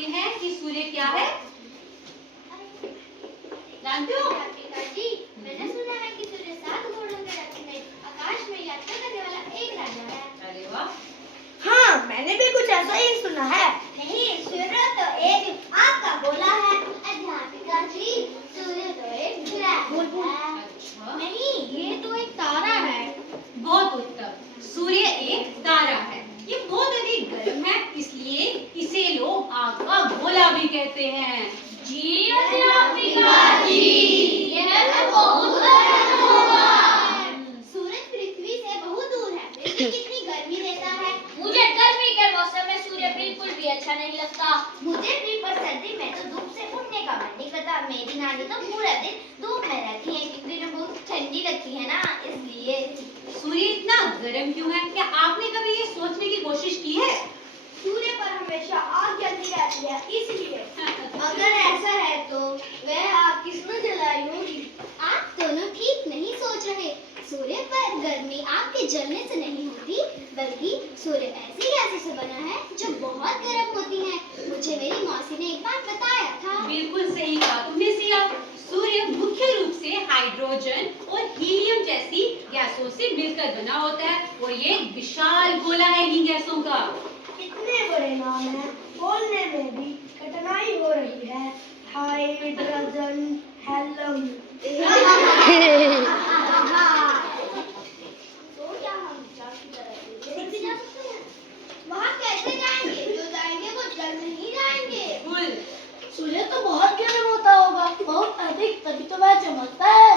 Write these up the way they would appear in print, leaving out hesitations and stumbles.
जानते हैं कि सूर्य क्या है? जानते हो? जी, मैंने सुना है कि सूर्य 7 घोड़ों के रथ में आकाश में यात्रा करने वाला एक राजा है। अरे वाह। हाँ, मैंने भी कुछ ऐसा ही सुना है। नहीं, सूर्य तो एक आग का गोला है। अध्यापिका जी, सूर्य तो एक ग्रह है। अच्छा, नहीं, ये तो एक तारा है। बहुत उत्तम। सूर्य एक तारा है। ये बहुत अधिक गर्म है, इसलिए इसे लोग आग का गोला भी कहते हैं। जी अध्यापिका जी, यह तो बहुत गर्म होगा। सूरज पृथ्वी से बहुत दूर है, फिर भी कितनी गर्मी देता है। मुझे गर्मी के मौसम में सूर्य बिल्कुल भी अच्छा नहीं लगता। मुझे भी, पर सर्दी में तो धूप से उठने का मन नहीं करता। मेरी नानी तो पूरा दिन धूप में रहती है क्योंकि उन्हें बहुत ठंडी लगती है ना, इसलिए। सूर्य इतना गर्म क्यों है? क्या आपने कभी ये सोचने की कोशिश की है? सूर्य पर हमेशा आग जलती रहती है, इसलिए। अगर ऐसा है तो वह आग किसने जलाई होगी? आप दोनों ठीक नहीं सोच रहे। सूर्य पर गर्मी आग के जलने से नहीं होती, बल्कि सूर्य ऐसी गैसों से बना है जो बहुत गर्म होती है। मुझे मेरी मौसी ने एक बार बताया था। बिल्कुल सही कहा तुमने सिया। सूर्य मुख्य रूप से हाइड्रोजन और हीलियम जैसी गैसों से मिलकर बना होता है और ये एक विशाल गोला है इन्हीं गैसों का। इतने बड़े नाम हैं, बोलने में भी कठिनाई हो रही है। Hydrogen, helium. तो क्या हम चाँद की तरफ भी जा सकते हैं? वहाँ कैसे जाएंगे? जो जाएंगे वो जल नहीं जाएंगे। बिल्कुल। सूर्य तो बहुत गर्म होता होगा, बहुत अधिक, तभी तो वह चमकता है।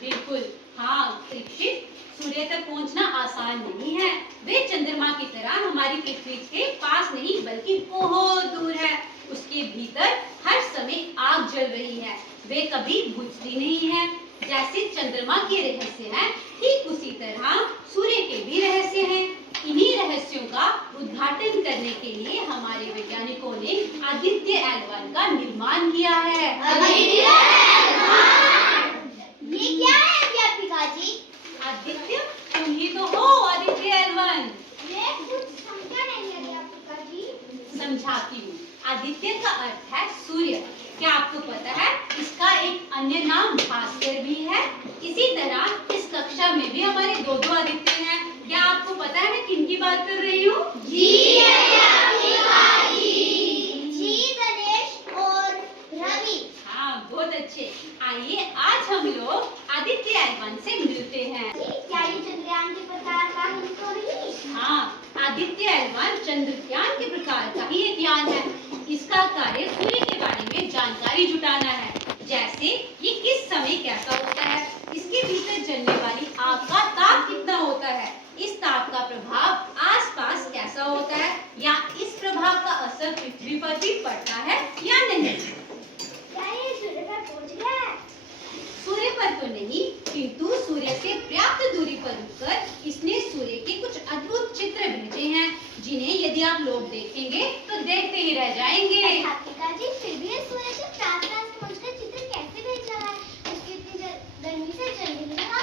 बिल्कुल हाँ परीक्षित, सूर्य तक पहुंचना आसान नहीं है। वे चंद्रमा की तरह हमारी पृथ्वी के पास नहीं बल्कि बहुत दूर है। उसके भीतर हर समय आग जल रही है, वे कभी बुझती नहीं है। जैसे चंद्रमा के रहस्य हैं, ठीक उसी तरह सूर्य के भी रहस्य हैं। इन्हीं रहस्यों का उद्घाटन करने के लिए हमारे वैज्ञानिकों ने आदित्य L1 का निर्माण किया है। ये क्या है अध्यापिका जी? आदित्य, तुम ही तो हो आदित्य L1। ये कुछ समझा नहीं अध्यापिका जी। समझाती हूँ। आदित्य का अर्थ है सूर्य। क्या आपको पता है इसका एक अन्य नाम भास्कर भी है? इसी तरह इस कक्षा में भी हमारे दो आदित्य हैं। क्या आपको पता है मैं किन की बात कर रही हूँ? जी अध्यापिका जी। जी गणेश और रवि। हाँ बहुत अच्छे। आइए आज हम लोग आदित्य L1 से मिलते हैं। क्या ये चंद्रयान के प्रकार का ही तो नहीं? हाँ, आदित्य L1 चंद्रयान के प्रकार का ही एक यान है। इसका कार्य सूर्य के बारे में जानकारी जुटाना है, जैसे ये किस समय कैसा होता है, इसके भीतर जलने वाली आग का ताप कितना होता है, इस ताप का प्रभाव आसपास कैसा होता है, या इस प्रभाव का असर पृथ्वी पर भी पड़ता है या नहीं। क्या ये सूर्य पर पहुंच गया है? सूर्य पर तो नहीं, किंतु सूर्य से पर्याप्त दूरी पर रुककर इसने सूर्य के कुछ अद्भुत चित्र भेजे हैं, जिन्हें यदि आप लोग देखेंगे तो देखते ही रह जाएंगे। अध्यापिका जी, फिर भी ये सूर्य से पास पहुंचकर चित्र कैसे भेज रहा है? उसकी इतनी गर्मी से जल नहीं रहा?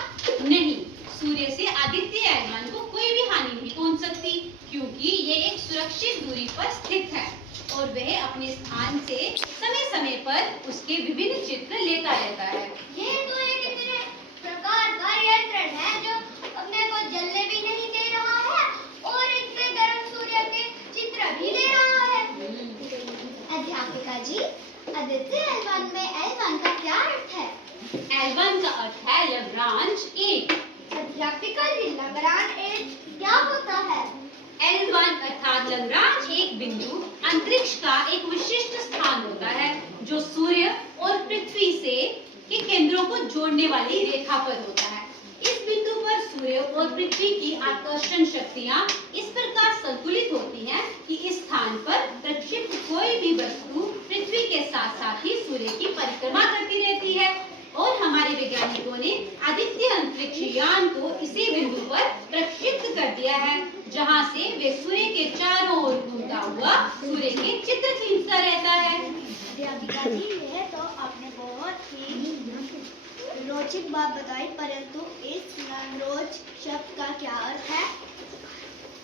नहीं, सूर्य से आदित्य L1 को कोई भी हानि नहीं पहुंच सकती, क्योंकि ये एक सुरक्षित दूरी पर स्थित है और वह अपने स्थान से समय समय पर उसके विभिन्न चित्र लेता रहता है। ये तो एक इतने प्रकार का यंत्र है जो अपने को जलने भी नहीं दे रहा है और इतने गर्म सूर्य के चित्र भी ले रहा है। अध्यापिका जी, आदित्य L1 में L1 का क्या अर्थ है? L1 का अर्थ है लग्रांज 1। अध्यापिका जी, लग्रांज 1 क्या होता है? L1 अर्थात लग्रांज 1 बिंदु अंतरिक्ष का एक विशिष्ट स्थान होता है जो सूर्य और पृथ्वी से के केंद्रों को जोड़ने वाली रेखा पर होता है। इस बिंदु पर सूर्य और पृथ्वी की आकर्षण शक्तियां इस प्रकार संतुलित होती हैं कि इस स्थान पर प्रक्षिप्त कोई भी वस्तु पृथ्वी के साथ साथ ही सूर्य की परिक्रमा करती रहती है और हमारे वैज्ञानिकों ने आदित्य अंतरिक्ष यान को इसी बिंदु पर प्रक्षिप्त कर दिया है, जहां से वे सूर्य के चारों ओर घूमता हुआ सूर्य के चित्र खींचता रहता है। अध्यापिका जी, यह तो आपने बहुत ही रोचक बात बताई, परंतु इस रोज शब्द का क्या अर्थ है?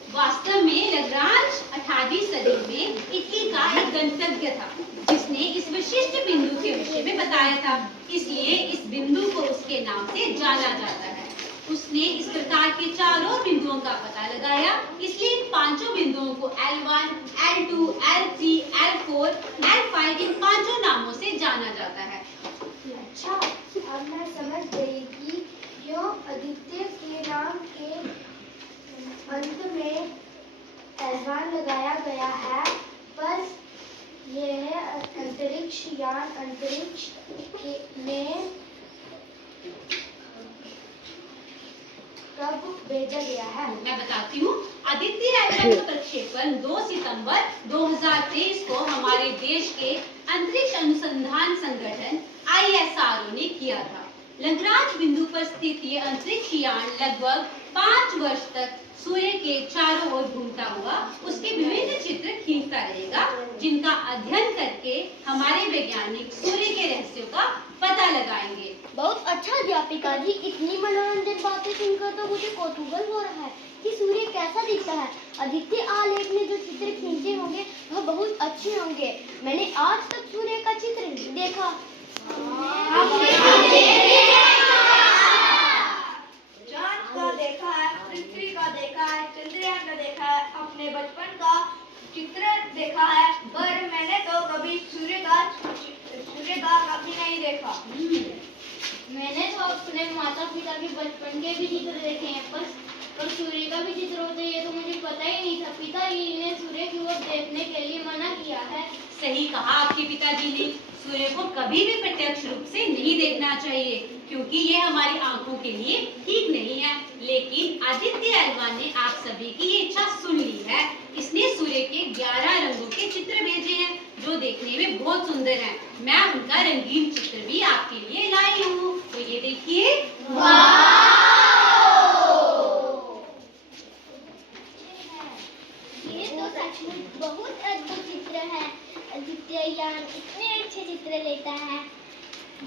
वास्तव में लग्रांज 18वीं सदी में इटली का एक गणितज्ञ था जिसने इस विशिष्ट बिंदु के विषय में बताया था, इसलिए इस बिंदु को उसके नाम से जाना जाता है। उसने इस प्रकार के चारों बिंदुओं का पता लगाया, इसलिए इन पांचों बिंदुओं को L1, L2, L3, L4, L5 इन पांचों नामों से जाना जाता है। अच्छा, अब मैं समझ गई कि क्यों आदित्य के नाम के अंत में L1 लगाया गया है, पर यह अंतरिक्ष यान अंतरिक्ष में कब भेजा गया है? मैं बताती हूँ। आदित्य L1 का प्रक्षेपण 2 सितंबर 2023 को हमारे देश के अंतरिक्ष अनुसंधान संगठन ISRO ने किया था। लग्रांज बिंदु पर स्थित ये अंतरिक्ष यान लगभग 5 वर्ष तक सूर्य के चारों ओर घूमता हुआ उसके विभिन्न चित्र खींचता रहेगा, जिनका अध्ययन करके हमारे वैज्ञानिक सूर्य के रहस्यों का पता लगाएंगे। बहुत अच्छा अध्यापिका जी, इतनी मनोरंजक बातें सुनकर तो मुझे कौतूहल हो रहा है कि सूर्य कैसा दिखता है। आदित्य आलेख ने जो चित्र खींचे होंगे वह बहुत अच्छे होंगे। मैंने आज तक सूर्य का चित्र नहीं देखा। चांद का देखा है, पृथ्वी का देखा है, चंद्रयान का देखा है, अपने बचपन का चित्र देखा है, पर मैंने तो कभी सूर्य का कभी नहीं देखा। मैंने तो अपने माता पिता के बचपन के भी चित्र देखे हैं, पर सूर्य का भी चित्र होता है ये तो मुझे पता ही नहीं था। पिताजी ने सूर्य की ओर देखने के लिए मना किया है। सही कहा आपके पिताजी ने। सूर्य को कभी भी प्रत्यक्ष रूप से नहीं देखना चाहिए, क्योंकि ये हमारी आंखों के लिए ठीक नहीं है। लेकिन आदित्य L1 ने आप सभी की ये इच्छा सुन ली है। इसने सूर्य के 11 रंगों के चित्र भेजे हैं, जो देखने में बहुत सुंदर हैं। मैं उनका रंगीन चित्र भी आपके लिए लाई हूँ, तो ये देखिए। ये तो सचमुच बहुत अद्भुत चित्र है। आदित्य यान इतने अच्छे चित्र लेता है,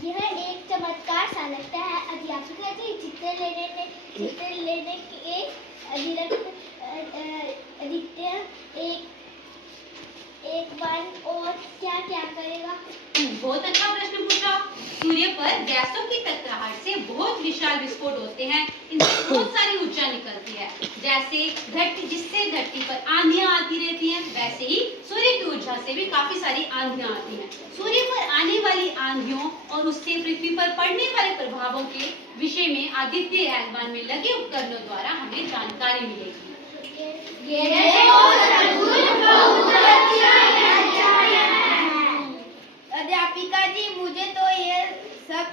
यह एक चमत्कार सा लगता है। अध्यापिका जी, चित्र लेने के अतिरिक्त आदित्य एक बार और क्या क्या करेगा? बहुत अच्छा प्रश्न पूछा। सूर्य पर गैसों की टकराहट से बहुत विशाल विस्फोट होते हैं। इनसे बहुत सारी ऊर्जा निकलती है। जिससे धरती पर आंधियां आती रहती हैं, वैसे ही सूर्य की ऊर्जा से भी काफी सारी आंधियां आती हैं। सूर्य पर आने वाली आंधियों और उससे पृथ्वी पर पड़ने वाले प्रभावों के विषय में आदित्य L1 में लगे उपकरणों द्वारा हमें जानकारी मिलेगी। अध्यापिका जी, मुझे तो ये सब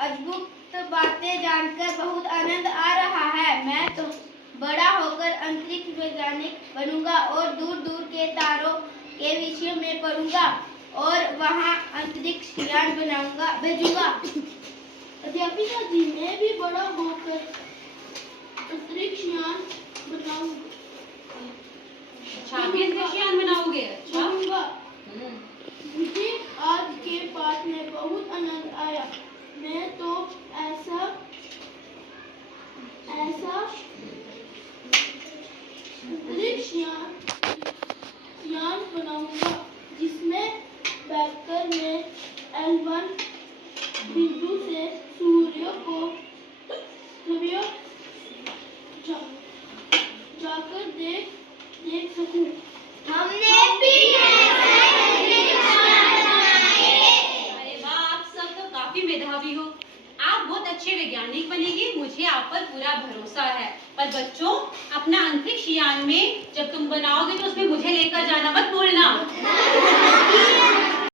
अद्भुत बातें जानकर बहुत आनंद आ रहा है। मैं तो बड़ा होकर अंतरिक्ष वैज्ञानिक बनूंगा और दूर दूर के तारों के विषय में पढ़ूंगा और वहाँ अंतरिक्ष यान भेजूंगा। अध्यापिका जी, मैं भी बड़ा होकर अंतरिक्ष यान बनाऊंगा। अच्छा, आप भी अंतरिक्ष यान बनाओगे? अच्छा। मुझे आज के पाठ में बहुत आनंद आया। मैं तो ऐसा अंतरिक्ष यान बनाऊंगा जिसमें बैठकर मैं L1 बिंदु से सूर्य को जाकर देख सकूं। हमने भी अरे वाह, आप सब तो काफी मेधावी हो। आप बहुत अच्छे वैज्ञानिक बनेंगे, मुझे आप पर पूरा भरोसा है। पर बच्चों, अपना अंतरिक्ष यान में जब तुम बनाओगे तो उसमें मुझे लेकर जाना मत भूलना।